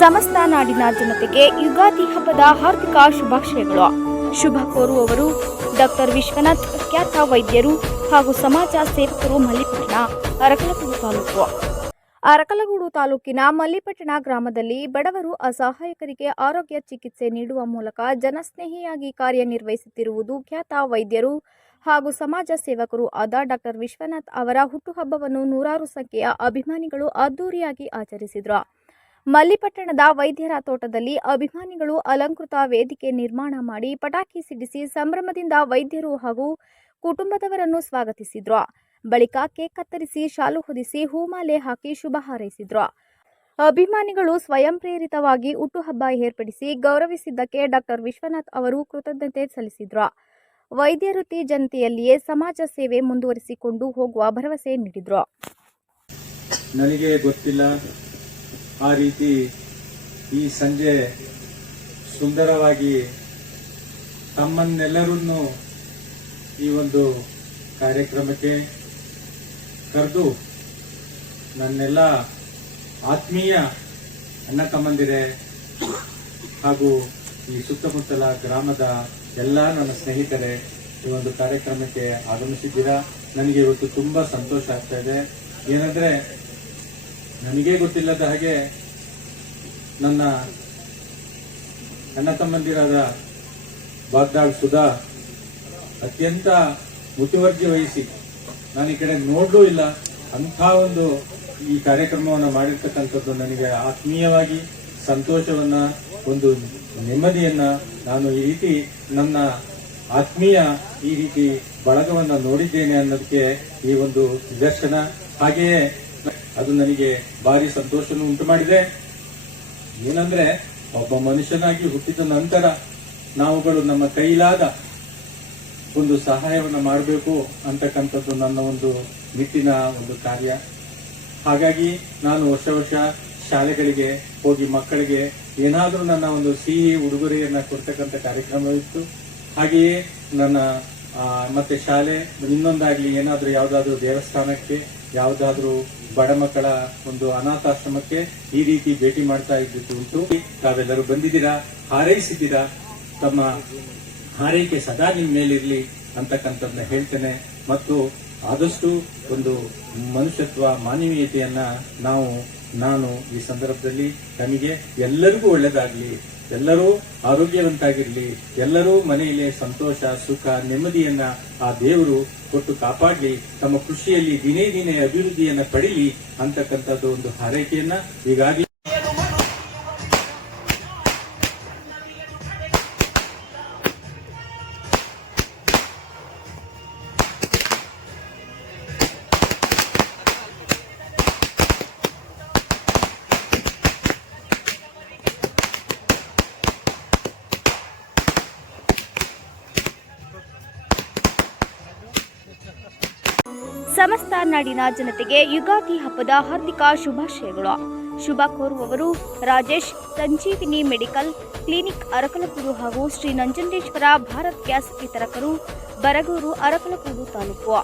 ಸಮಸ್ತ ನಾಡಿನ ಜನತೆಗೆ ಯುಗಾದಿ ಹಬ್ಬದ ಹಾರ್ದಿಕ ಶುಭಾಶಯಗಳು. ಶುಭ ಕೋರುವವರು ಡಾಕ್ಟರ್ ವಿಶ್ವನಾಥ್ ಖ್ಯಾತ ವೈದ್ಯರು ಹಾಗೂ ಸಮಾಜ ಸೇವಕರು ಮಲ್ಲಿಪಟ್ಟಣ, ಅರಕಲಗೂಡು ತಾಲೂಕು. ಅರಕಲಗೂಡು ತಾಲೂಕಿನ ಮಲ್ಲಿಪಟ್ಟಣ ಗ್ರಾಮದಲ್ಲಿ ಬಡವರು ಅಸಹಾಯಕರಿಗೆ ಆರೋಗ್ಯ ಚಿಕಿತ್ಸೆ ನೀಡುವ ಮೂಲಕ ಜನಸ್ನೇಹಿಯಾಗಿ ಕಾರ್ಯನಿರ್ವಹಿಸುತ್ತಿರುವುದು ಖ್ಯಾತ ವೈದ್ಯರು ಹಾಗೂ ಸಮಾಜ ಸೇವಕರು ಆದ ಡಾಕ್ಟರ್ ವಿಶ್ವನಾಥ್ ಅವರ ಹುಟ್ಟುಹಬ್ಬವನ್ನು ನೂರಾರು ಸಂಖ್ಯೆಯ ಅಭಿಮಾನಿಗಳು ಅದ್ದೂರಿಯಾಗಿ ಆಚರಿಸಿದರು. ಮಲ್ಲಿಪಟ್ಟಣದ ವೈದ್ಯರ ತೋಟದಲ್ಲಿ ಅಭಿಮಾನಿಗಳು ಅಲಂಕೃತ ವೇದಿಕೆ ನಿರ್ಮಾಣ ಮಾಡಿ ಪಟಾಕಿ ಸಿಡಿಸಿ ಸಂಭ್ರಮದಿಂದ ವೈದ್ಯರು ಹಾಗೂ ಕುಟುಂಬದವರನ್ನು ಸ್ವಾಗತಿಸಿದ್ರು. ಬಳಿಕ ಕೇಕ್ ಕತ್ತರಿಸಿ ಶಾಲು ಹೊದಿಸಿ ಹೂಮಾಲೆ ಹಾಕಿ ಶುಭ ಹಾರೈಸಿದ್ರು. ಅಭಿಮಾನಿಗಳು ಸ್ವಯಂ ಪ್ರೇರಿತವಾಗಿ ಹುಟ್ಟುಹಬ್ಬ ಏರ್ಪಡಿಸಿ ಗೌರವಿಸಿದ್ದಕ್ಕೆ ಡಾಕ್ಟರ್ ವಿಶ್ವನಾಥ್ ಅವರು ಕೃತಜ್ಞತೆ ಸಲ್ಲಿಸಿದ್ರು. ವೈದ್ಯ ವೃತ್ತಿ ಜನತೆಯಲ್ಲಿಯೇ ಸಮಾಜ ಸೇವೆ ಮುಂದುವರಿಸಿಕೊಂಡು ಹೋಗುವ ಭರವಸೆ ನೀಡಿದ್ರು. ನನಗೆ ಗೊತ್ತಿಲ್ಲ. ಆ ರೀತಿ ಈ ಸಂಜೆ ಸುಂದರವಾಗಿ ತಮ್ಮನ್ನೆಲ್ಲರನ್ನು ಈ ಒಂದು ಕಾರ್ಯಕ್ರಮಕ್ಕೆ ಕರೆದು ನನ್ನೆಲ್ಲ ಆತ್ಮೀಯ ಅಣ್ಣ ತಮ್ಮಂದಿರೆ ಹಾಗೂ ಈ ಸುತ್ತಮುತ್ತಲ ಗ್ರಾಮದ ಎಲ್ಲ ನನ್ನ ಸ್ನೇಹಿತರೆ, ಈ ಒಂದು ಕಾರ್ಯಕ್ರಮಕ್ಕೆ ಆಗಮಿಸಿದ್ದೀರಾ? ನನಗೆ ಇವತ್ತು ತುಂಬಾ ಸಂತೋಷ ಆಗ್ತಾ ಇದೆ. ಏನಂದ್ರೆ ನನಗೆ ಗೊತ್ತಿಲ್ಲದ ಹಾಗೆ ನನ್ನ ಅಣ್ಣ ತಮ್ಮಂದಿರಾದ ಬಾಗ್ದಾಳ್ ಸುಧಾ ಅತ್ಯಂತ ಮುತುವರ್ಜಿ ವಹಿಸಿ ನಾನು ಈ ಕಡೆ ನೋಡಲೂ ಇಲ್ಲ. ಅಂಥ ಒಂದು ಈ ಕಾರ್ಯಕ್ರಮವನ್ನು ಮಾಡಿರ್ತಕ್ಕಂಥದ್ದು ನನಗೆ ಆತ್ಮೀಯವಾಗಿ ಸಂತೋಷವನ್ನ, ಒಂದು ನೆಮ್ಮದಿಯನ್ನ ನಾನು ಈ ರೀತಿ ನನ್ನ ಆತ್ಮೀಯ ಈ ರೀತಿ ಬಳಗವನ್ನ ನೋಡಿದ್ದೇನೆ ಅನ್ನೋದಕ್ಕೆ ಈ ಒಂದು ನಿದರ್ಶನ. ಹಾಗೆಯೇ ಅದು ನನಗೆ ಭಾರಿ ಸಂತೋಷವನ್ನು ಉಂಟು ಮಾಡಿದೆ. ಏನಂದ್ರೆ, ಒಬ್ಬ ಮನುಷ್ಯನಾಗಿ ಹುಟ್ಟಿದ ನಂತರ ನಾವುಗಳು ನಮ್ಮ ಕೈಲಾದ ಒಂದು ಸಹಾಯವನ್ನು ಮಾಡಬೇಕು ಅಂತಕ್ಕಂಥದ್ದು ನನ್ನ ಒಂದು ನಿಟ್ಟಿನ ಒಂದು ಕಾರ್ಯ. ಹಾಗಾಗಿ ನಾನು ವರ್ಷ ವರ್ಷ ಶಾಲೆಗಳಿಗೆ ಹೋಗಿ ಮಕ್ಕಳಿಗೆ ಏನಾದರೂ ನನ್ನ ಒಂದು ಸಿಹಿ ಉಡುಗೊರೆಯನ್ನ ಕೊಡ್ತಕ್ಕಂಥ ಕಾರ್ಯಕ್ರಮವಿತ್ತು. ಹಾಗೆಯೇ ನನ್ನ ಮತ್ತೆ ಶಾಲೆ ಇನ್ನೊಂದಾಗ್ಲಿ ಏನಾದರೂ ಯಾವುದಾದ್ರೂ ದೇವಸ್ಥಾನಕ್ಕೆ, ಯಾವ್ದಾದ್ರೂ ಬಡ ಮಕ್ಕಳ ಒಂದು ಅನಾಥಾಶ್ರಮಕ್ಕೆ ಈ ರೀತಿ ಭೇಟಿ ಮಾಡ್ತಾ ಇದ್ದಿದ್ದು ಉಂಟು. ತಾವೆಲ್ಲರೂ ಬಂದಿದ್ದೀರಾ? ಹಾರೈಸಿದ್ದೀರಾ? ತಮ್ಮ ಹಾರೈಕೆ ಸದಾ ನಿಮ್ಮ ಮೇಲಿರಲಿ ಅಂತಕ್ಕಂಥದ್ದನ್ನ ಹೇಳ್ತೇನೆ. ಮತ್ತು ಆದಷ್ಟು ಒಂದು ಮನುಷ್ಯತ್ವ ಮಾನವೀಯತೆಯನ್ನ ನಾವು ನಾನು ಈ ಸಂದರ್ಭದಲ್ಲಿ ನಮಗೆ ಎಲ್ಲರಿಗೂ ಒಳ್ಳೆಯದಾಗಲಿ, ಎಲ್ಲರೂ ಆರೋಗ್ಯವಂತಾಗಿರ್ಲಿ, ಎಲ್ಲರೂ ಮನೆಯಲ್ಲಿ ಸಂತೋಷ, ಸುಖ, ನೆಮ್ಮದಿಯನ್ನ ಆ ದೇವರು ಕೊಟ್ಟು ಕಾಪಾಡಲಿ, ತಮ್ಮ ಕೃಷಿಯಲ್ಲಿ ದಿನೇ ದಿನೇ ಅಭಿವೃದ್ಧಿಯನ್ನ ಪಡೀಲಿ ಅಂತಕ್ಕಂಥದ್ದು ಒಂದು ಹಾರೈಕೆಯನ್ನ ಈಗಾಗಲೇ ಸಮಸ್ತ ನಾಡಿನ ಜನತೆಗೆ ಯುಗಾದಿ ಹಬ್ಬದ ಹಾರ್ದಿಕ ಶುಭಾಶಯಗಳು. ಶುಭ ಕೋರುವವರು ರಾಜೇಶ್, ಸಂಜೀವಿನಿ ಮೆಡಿಕಲ್, ಕ್ಲಿನಿಕ್ ಅರಕಲಪುರು ಹಾಗೂ ಶ್ರೀ ನಂಜುಂಡೇಶ್ವರ ಭಾರತ್ ಗ್ಯಾಸ್ ವಿತರಕರು, ಬರಗೂರು ಅರಕಲಪುರು ತಾಲೂಕು.